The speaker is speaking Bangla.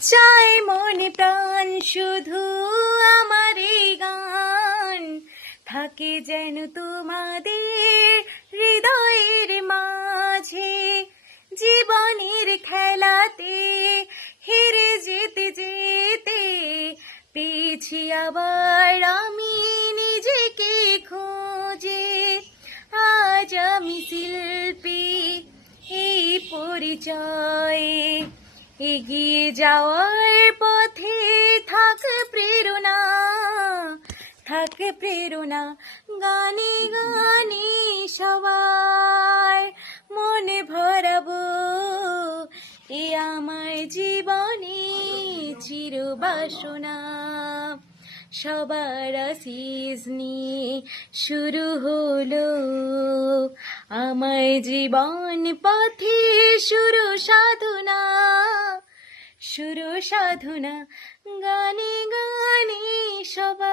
চাই মনে প্রাণ শুধু আমার এই গান থাকে যেন তোমাদের হৃদয়ের মাঝে। জীবনের খেলাতে হেরে যেতে যেতে পেয়েছি আবার আমি নিজেকে খোঁজে। আজ আমি শিল্পী এই পরিচয়ে, এগিয়ে যাওয়ার পথে থাক প্রেরণা, থাক প্রেরণা। গানে গানে সবার মনে ভরাবো এ আমার জীবনে চিরবাসনা। সবার আশিস নিয়ে শুরু হলো আমার জীবন পথে শুরু সাধনা, শুরু সাধনা। গানে গানে সবার